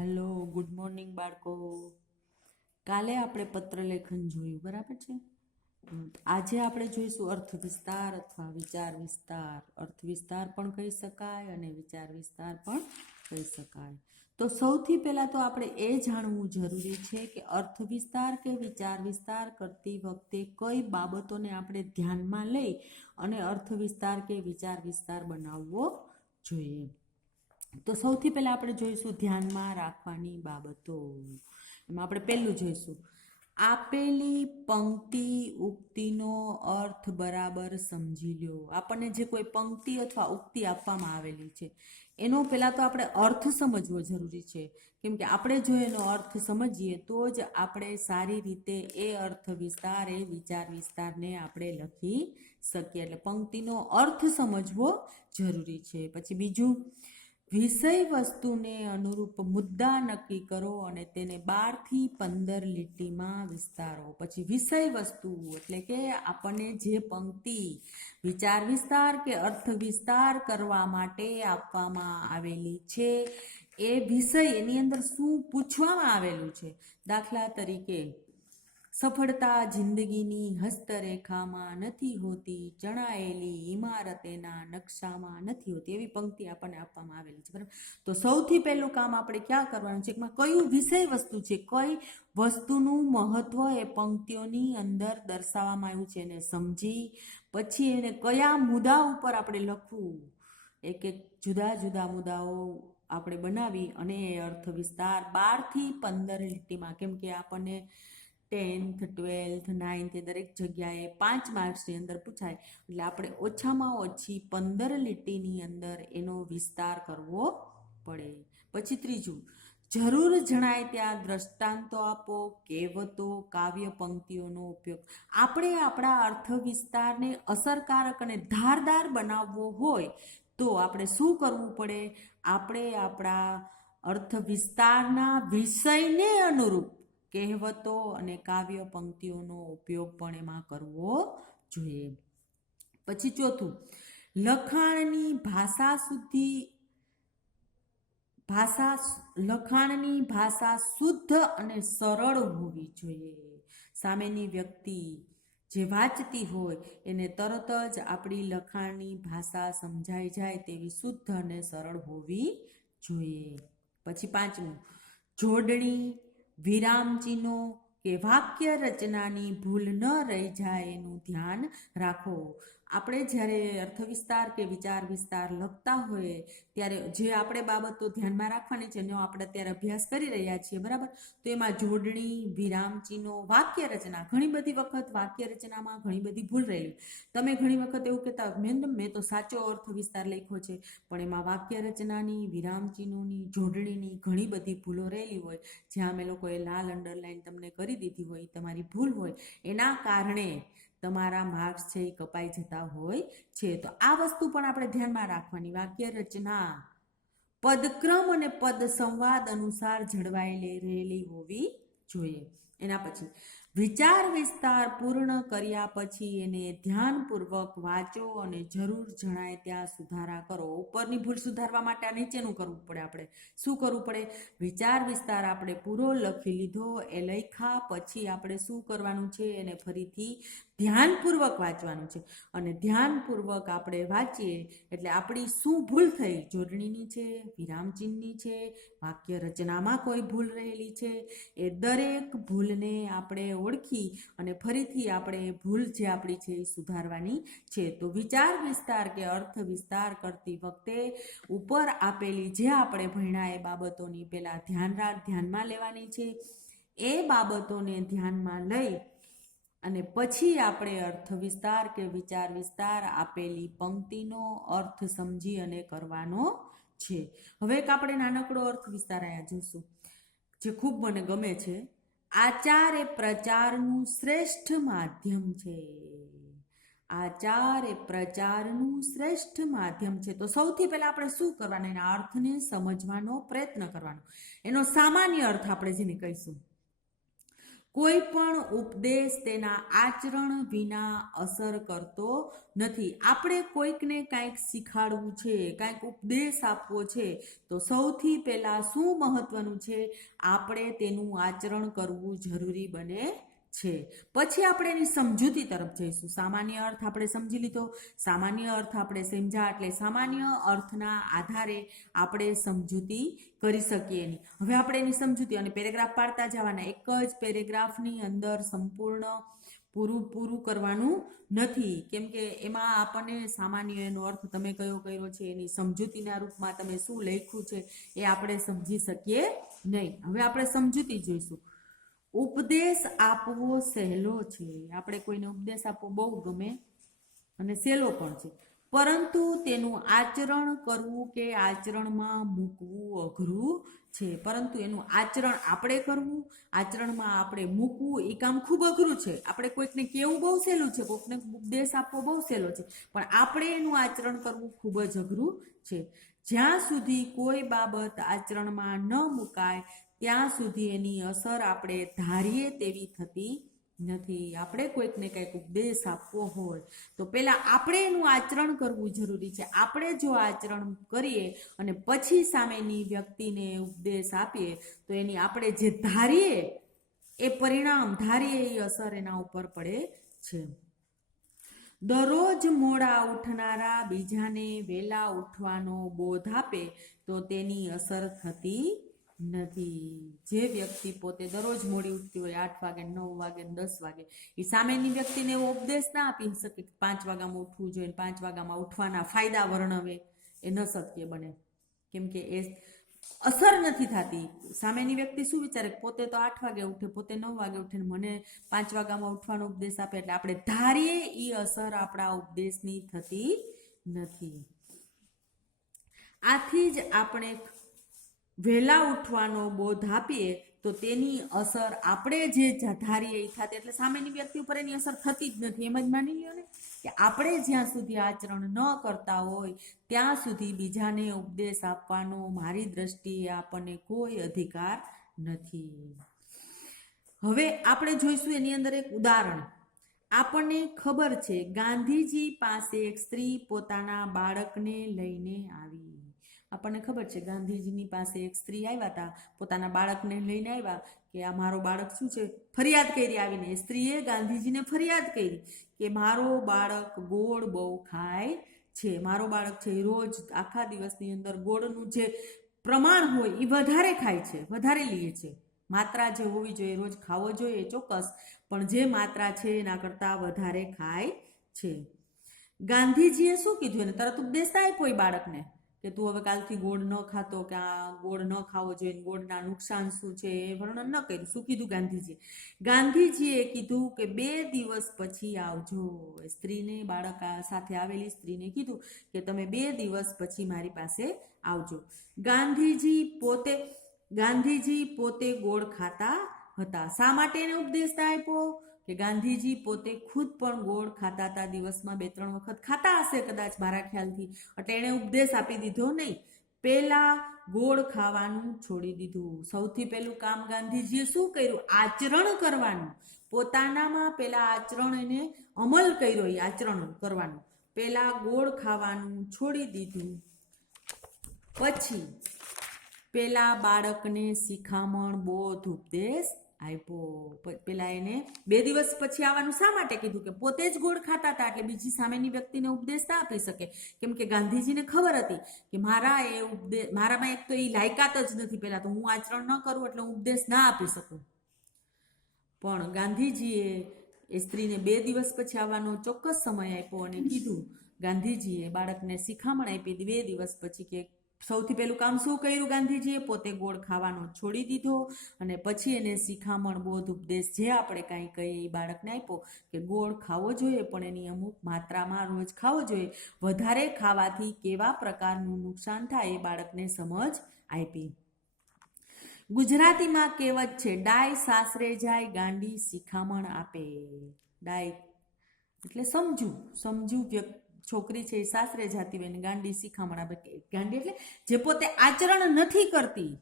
Hello, good morning બાળકો. કાલે આપણે પત્રલેખન જોયું, બરાબર છે. આજે આપણે જોઈશું અર્થ વિસ્તાર અથવા વિચાર વિસ્તાર. અર્થ વિસ્તાર પણ કહી શકાય અને વિચાર વિસ્તાર પણ કહી શકાય. તો સૌથી પહેલા તો આપણે એ જાણવું જરૂરી છે કે અર્થ વિસ્તાર કે વિચાર વિસ્તાર કરતી વખતે કઈ બાબતોને આપણે ધ્યાનમાં લઈ અને અર્થ વિસ્તાર કે વિચાર વિસ્તાર બનાવવો જોઈએ. તો સૌથી પહેલા આપણે જોઈશું ધ્યાનમાં રાખવાની બાબતો. એમાં આપણે પહેલું જોઈશું આપેલી પંક્તિ ઉક્તિનો અર્થ બરાબર સમજી લો. આપણને જે કોઈ પંક્તિ અથવા ઉક્તિ આપવામાં આવેલી છે એનો પહેલા તો આપણે અર્થ સમજવો જરૂરી છે, કેમ કે આપણે જો એનો અર્થ સમજીએ તો જ આપણે સારી રીતે એ અર્થ વિસ્તાર એ વિચાર વિસ્તારને આપણે લખી શકીએ. એટલે પંક્તિનો અર્થ સમજવો જરૂરી છે. પછી બીજું, વિષય વસ્તુને અનુરૂપ મુદ્દા નક્કી કરો અને તેને 12 થી 15 લીટીમાં વિસ્તારો. પછી વિષય વસ્તુ એટલે કે આપણને જે પંક્તિ વિચાર વિસ્તાર કે અર્થ વિસ્તાર કરવા માટે આપવામાં આવેલી છે એ વિષય, એની અંદર શું પૂછવામાં આવેલું છે. દાખલા તરીકે, સફળતા જિંદગીની હસ્તરેખામાં નથી હોતી, જણાયેલી ઇમારતેના નકશામાં નથી હોતી, એવી પંક્તિ આપણને આપવામાં આવેલી છે, બરાબર. તો સૌથી પહેલું કામ આપણે ક્યાં કરવાનું છે, એમાં કયું વિષય વસ્તુ છે, કઈ વસ્તુનું મહત્વ એ પંક્તિઓની અંદર દર્શાવવામાં આવ્યું છે એને સમજી પછી એને કયા મુદ્દા ઉપર આપણે લખવું, એક એક જુદા જુદા મુદ્દાઓ આપણે બનાવી અને એ અર્થ વિસ્તાર 12 થી 15 લીટીમાં, કેમ કે આપણને 10th 12th 9th એ દરેક જગ્યાએ 5 માર્ક્સની અંદર પૂછાય, એટલે આપણે ઓછામાં ઓછી 15 લીટીની અંદર એનો વિસ્તાર કરવો પડે. પછી ત્રીજું, જરૂર જણાય ત્યાં દ્રષ્ટાંતો આપો, કહેવતો, કાવ્ય પંક્તિઓનો ઉપયોગ. આપણે આપણા અર્થ વિસ્તારને અસરકારક અને ધારદાર બનાવવો હોય તો આપણે શું કરવું પડે, આપણે આપણા અર્થ વિસ્તારના વિષયને અનુરૂપ કહેવતો અને કાવ્ય પંક્તિઓનો ઉપયોગ પણ એમાં કરવો જોઈએ. પછી ચોથું, લખાણની ભાષા શુદ્ધ અને સરળ હોવી જોઈએ. સામેની વ્યક્તિ જે વાંચતી હોય એને તરત જ આપણી લખાણની ભાષા સમજાઈ જાય તેવી શુદ્ધ અને સરળ હોવી જોઈએ. પછી પાંચમું, જોડણી, વિરામચિહ્નો કે વાક્ય રચનાની ભૂલ ન રહી જાય એનું ધ્યાન રાખો. આપણે જ્યારે અર્થ વિસ્તાર કે વિચાર વિસ્તાર લખતા હોઈએ ત્યારે જે આપણે બાબતો ધ્યાનમાં રાખવાની છે એનો આપણે અત્યારે અભ્યાસ કરી રહ્યા છીએ, બરાબર. તો એમાં જોડણી, વિરામચિહ્નો, વાક્ય રચના, ઘણી બધી વખત વાક્ય રચનામાં ઘણી બધી ભૂલ રહેલી. તમે ઘણી વખત એવું કહેતા, મેં તો સાચો અર્થ વિસ્તાર લખ્યો છે, પણ એમાં વાક્ય રચનાની, વિરામચિહ્નોની, જોડણીની ઘણી બધી ભૂલો રહેલી હોય. જ્યાં અમે લોકોએ લાલ અંડરલાઈન તમને કરી દીધી હોય, તમારી ભૂલ હોય, એના કારણે તમારા માર્ક્સ છે એ કપાઈ જતા હોય છે. તો આ વસ્તુ પણ આપણે ધ્યાનમાં રાખવાની. વાક્ય રચના પદક્રમ અને પદ સંવાદ અનુસાર જળવાઈ રહેલી હોવી જોઈએ. એના પછી વિચાર વિસ્તાર પૂર્ણ કર્યા પછી એને ધ્યાનપૂર્વક વાંચો અને જરૂર જણાય ત્યાં સુધારા કરો. ઉપરની ભૂલ સુધારવા માટે આ નીચેનું કરવું પડે. આપણે શું કરવું પડે, વિચાર વિસ્તાર આપણે પૂરો લખી લીધો, એ લખ્યા પછી આપણે શું કરવાનું છે, એને ફરીથી ધ્યાનપૂર્વક વાંચવાનું છે. અને ધ્યાનપૂર્વક આપણે વાંચીએ એટલે આપણી શું ભૂલ થઈ, જોડણીની છે, વિરામચિહ્નની છે, વાક્ય રચનામાં કોઈ ભૂલ રહેલી છે, એ દરેક ભૂલને આપણે ઓળખી અને ફરીથી આપણે ભૂલ જે આપણી છે એ સુધારવાની છે. તો વિચાર વિસ્તાર કે અર્થ વિસ્તાર કરતી વખતે ઉપર આપેલી જે આપણે ભણ્યા એ બાબતોની પહેલા ધ્યાનમાં લેવાની છે. એ બાબતોને ધ્યાનમાં લઈ અને પછી આપણે અર્થ વિસ્તાર કે વિચાર વિસ્તાર આપેલી પંક્તિનો અર્થ સમજી અને કરવાનો છે. હવે એક આપણે નાનકડો અર્થ વિસ્તાર અહીંયા જોઈશું જે ખૂબ મને ગમે છે. આચાર એ પ્રચારનું શ્રેષ્ઠ માધ્યમ છે. આચાર એ પ્રચારનું શ્રેષ્ઠ માધ્યમ છે. તો સૌથી પહેલા આપણે શું કરવાનું, એના અર્થને સમજવાનો પ્રયત્ન કરવાનો. એનો સામાન્ય અર્થ આપણે જેને કહીશું. કોઈ પણ ઉપદેશ તેના આચરણ વિના અસર કરતો નથી. આપણે કોઈકને કાંઈક શીખવાડવું છે, કાંઈક ઉપદેશ આપવો છે, તો સૌથી પહેલાં શું મહત્વનું છે? આપણે તેનું આચરણ કરવું જરૂરી બને છે. પછી આપણે એની સમજૂતી તરફ જઈશું. સામાન્ય અર્થ આપણે સમજી લીધો, સામાન્ય અર્થ આપણે સમજ્યા એટલે સામાન્ય અર્થના આધારે આપણે સમજૂતી કરી શકીએ એની. હવે આપણે એની સમજૂતી અને પેરેગ્રાફ પાડતા જવાના. એક જ પેરેગ્રાફની અંદર સંપૂર્ણ પૂરું કરવાનું નથી, કેમ કે એમાં આપણને સામાન્ય એનો અર્થ તમે કયો કર્યો છે, એની સમજૂતીના રૂપમાં તમે શું લખ્યું છે એ આપણે સમજી શકીએ નહીં. હવે આપણે સમજૂતી જોઈશું. ઉપદેશ આપવો સહેલો છે. આપણે કોઈને ઉપદેશ આપવો બહુ ગમે અને સહેલો પણ છે, પરંતુ તેનું આચરણ કરવું કે આચરણમાં મૂકવું અઘરું છે. પરંતુ એનું આચરણ આપણે કરવું, આચરણમાં આપણે મૂકવું એ કામ ખૂબ અઘરું છે. આપણે કોઈકને કહેવું બહુ સહેલું છે, કોઈકને ઉપદેશ આપવો બહુ સહેલો છે, પણ આપણે એનું આચરણ કરવું ખૂબ જ અઘરું છે. જ્યાં સુધી કોઈ બાબત આચરણમાં ન મુકાય ત્યાં સુધી એની અસર આપણે ધારીએ તેવી થતી નથી. આપણે કોઈકને કંઈક ઉપદેશ આપવો હોય તો પહેલાં આપણે એનું આચરણ કરવું જરૂરી છે. આપણે જો આચરણ કરીએ અને પછી સામેની વ્યક્તિને ઉપદેશ આપીએ તો એની આપણે જે ધારીએ એ પરિણામ, ધારીએ એ અસર એના ઉપર પડે છે. દરરોજ મોડા ઉઠનારા બીજાને વહેલા ઉઠવાનો બોધ આપે તો તેની અસર થતી નથી. જે વ્યક્તિ પોતે દરરોજ મોડી ઉઠતી હોય, 8 વાગે, 9 વાગે, 10 વાગે, એ સામેની વ્યક્તિને એવો ઉપદેશ ના આપી શકે 5 વાગ્યામાં ઉઠવું જોઈએ, 5 વાગ્યામાં ઉઠવાના ફાયદા વર્ણવે, એ ન શક્ય બને, કેમ કે એ અસર નથી થતી. સામેની વ્યક્તિ શું વિચારે, પોતે તો 8 વાગે ઉઠે, પોતે 9 વાગે ઉઠે, મને 5 વાગ્યામાં ઉઠવાનો ઉપદેશ આપે, એટલે આપણે ધારીએ એ અસર આપણા ઉપદેશની થતી નથી. આથી જ આપણે વહેલા ઉઠવાનો બોધ આપીએ તો તેની અસર આપણે જે ધારીએ એ થતી, એટલે સામેની વ્યક્તિ ઉપર એની અસર થતી જ નથી. એમ જ માની લ્યો ને કે આપણે જ્યાં સુધી આચરણ ન કરતા હોય ત્યાં સુધી બીજાને ઉપદેશ આપવાનો મારી દ્રષ્ટિએ આપણને કોઈ અધિકાર નથી. હવે આપણે જોઈશું એની અંદર એક ઉદાહરણ. આપણને ખબર છે ગાંધીજી પાસે એક સ્ત્રી પોતાના બાળકને લઈને આવી. આપણને ખબર છે ગાંધીજીની પાસે એક સ્ત્રી આવ્યા હતા, પોતાના બાળકને લઈને આવ્યા કે આ મારો બાળક શું છે, ફરિયાદ કરી આવીને. એ સ્ત્રીએ ગાંધીજીને ફરિયાદ કરી કે મારો બાળક ગોળ બહુ ખાય છે, મારો બાળક છે એ રોજ આખા દિવસની અંદર ગોળનું જે પ્રમાણ હોય એ વધારે ખાય છે, વધારે લે છે. માત્રા જે હોવી જોઈએ, રોજ ખાવો જોઈએ ચોક્કસ, પણ જે માત્રા છે એના કરતાં વધારે ખાય છે. ગાંધીજીએ શું કીધું, એને તરત ઉપદેશ આપ્યો એ બાળકને કે તું હવે કાલથી ગોળ ન ખાતો, કે આ ગોળ ન ખાવો જોઈએ, ગોળના નુકસાન શું છે એ વર્ણન ન કર્યું. શું કીધું ગાંધીજીએ? ગાંધીજીએ કીધું કે 2 દિવસ પછી આવજો. સ્ત્રીને, બાળક સાથે આવેલી સ્ત્રીને કીધું કે તમે 2 દિવસ પછી મારી પાસે આવજો. ગાંધીજી પોતે ગોળ ખાતા હતા. શા માટે એને ઉપદેશ આપ્યો? કે ગાંધીજી પોતે ખુદ પણ ગોળ ખાતા હતા, દિવસમાં 2-3 વખત ખાતા હશે કદાચ મારા ખ્યાલથી, એટલે એણે ઉપદેશ આપી દીધો નહીં. પહેલા ગોળ ખાવાનું છોડી દીધું. સૌથી પહેલું કામ ગાંધીજીએ શું કર્યું? આચરણ કરવાનું. પોતાનામાં પહેલા આચરણ, એને અમલ કર્યો, એ આચરણ કરવાનું. પહેલા ગોળ ખાવાનું છોડી દીધું, પછી પેલા બાળકને શિખામણ, બોધ, ઉપદેશ આપ્યો. પેલા એને 2 દિવસ પછી આવવાનું શા માટે કીધું? કે પોતે જ ગોળ ખાતા હતા એટલે બીજી સામેની વ્યક્તિને ઉપદેશ ના આપી શકે, કેમ કે ગાંધીજીને ખબર હતી કે મારામાં એક તો એ લાયકાત જ નથી, પહેલા તો હું આચરણ ન કરું એટલે હું ઉપદેશ ના આપી શકું. પણ ગાંધીજીએ એ સ્ત્રીને 2 દિવસ પછી આવવાનો ચોક્કસ સમય આપ્યો અને કીધું, ગાંધીજીએ બાળકને શિખામણ આપી 2 દિવસ પછી કે સૌથી પહેલું કામ શું કર્યું ગાંધીજીએ? પોતે ગોળ ખાવાનો છોડી દીધો અને પછી એને શિખામણ, બોધ, ઉપદેશ જે આપણે કાંઈ કહીએ એ બાળકને આપ્યો કે ગોળ ખાવો જોઈએ, પણ એની અમુક માત્રામાં રોજ ખાવો જોઈએ. વધારે ખાવાથી કેવા પ્રકારનું નુકસાન થાય એ બાળકને સમજ આપી. ગુજરાતીમાં કહેવત છે, ડાય સાસરે જાય ગાંડી શિખામણ આપે. ડાય એટલે સમજુ છોકરી છે એ સાસરે જતી હોય ને ગાંડી શિખામણ આપે. ગાંડી એટલે જે પોતે આચરણ નથી કરતી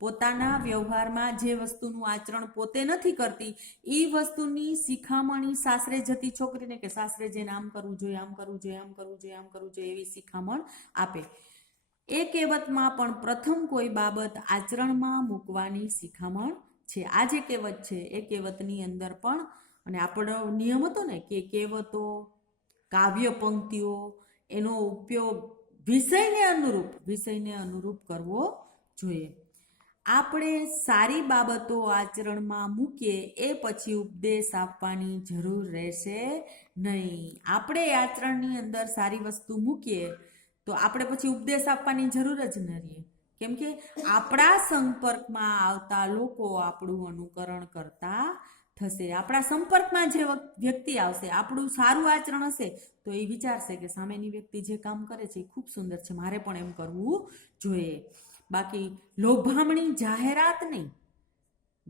પોતાના વ્યવહારમાં જે વસ્તુનું આચરણ પોતે નથી કરતી એ વસ્તુની શિખામણી સાસરે જતી છોકરીને કે સાસરે જઈને આમ કરવું જોઈએ, આમ કરવું જોઈએ, આમ કરવું જોઈએ, આમ કરવું જોઈએ, એવી શિખામણ આપે. એ કહેવતમાં પણ પ્રથમ કોઈ બાબત આચરણમાં મૂકવાની શિખામણ છે. આ જે કહેવત છે એ કહેવતની અંદર પણ, અને આપણો નિયમ હતો ને કે કહેવતો, કાવ્ય પંક્તિઓ, એનો ઉપયોગ વિષયને અનુરૂપ કરવો જોઈએ. આપણે સારી બાબતો આચરણમાં મૂકીએ એ પછી ઉપદેશ આપવાની જરૂર રહેશે નહીં. આપણે આચરણની અંદર સારી વસ્તુ મૂકીએ તો આપણે પછી ઉપદેશ આપવાની જરૂર જ ન રહીએ. કેમ કે આપણા સંપર્કમાં આવતા લોકો આપણું અનુકરણ કરતા થશે. આપણા સંપર્કમાં જે વ્યક્તિ આવશે, આપણું સારું આચરણ હશે તો એ વિચારશે કે સામેની વ્યક્તિ જે કામ કરે છે એ ખૂબ સુંદર છે, મારે પણ એમ કરવું જોઈએ. બાકી લોભામણી જાહેરાત નહીં.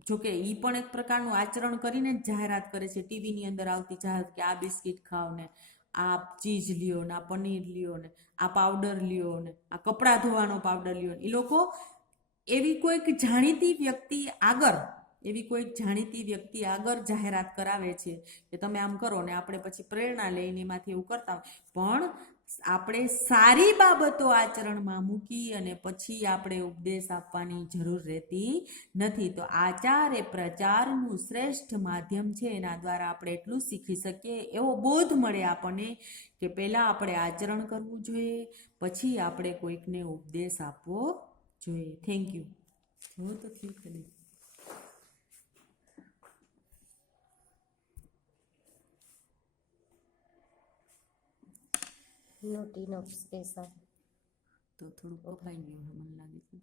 જોકે એ પણ એક પ્રકારનું આચરણ કરીને જ જાહેરાત કરે છે. ટીવીની અંદર આવતી જાહેરાત કે આ બિસ્કિટ ખાઓ ને, આ ચીઝ લ્યો ને, આ પનીર લ્યો ને, આ પાવડર લ્યો ને, આ કપડાં ધોવાનો પાવડર લ્યો ને. એ લોકો એવી કોઈક જાણીતી વ્યક્તિ આગળ જાહેરાત કરાવે છે કે તમે આમ કરો ને, આપણે પછી પ્રેરણા લઈને એમાંથી એવું કરતા હોય. પણ આપણે સારી બાબતો આચરણમાં મૂકી અને પછી આપણે ઉપદેશ આપવાની જરૂર રહેતી નથી. તો આચાર એ પ્રચારનું શ્રેષ્ઠ માધ્યમ છે. એના દ્વારા આપણે એટલું શીખી શકીએ, એવો બોધ મળે આપણને કે પહેલાં આપણે આચરણ કરવું જોઈએ, પછી આપણે કોઈકને ઉપદેશ આપવો જોઈએ. Thank you. જો તો ઠીક છે. નોટ ઇનફ સ્પેસ તો થોડું કપાઈ ગયું મને લાગે છે.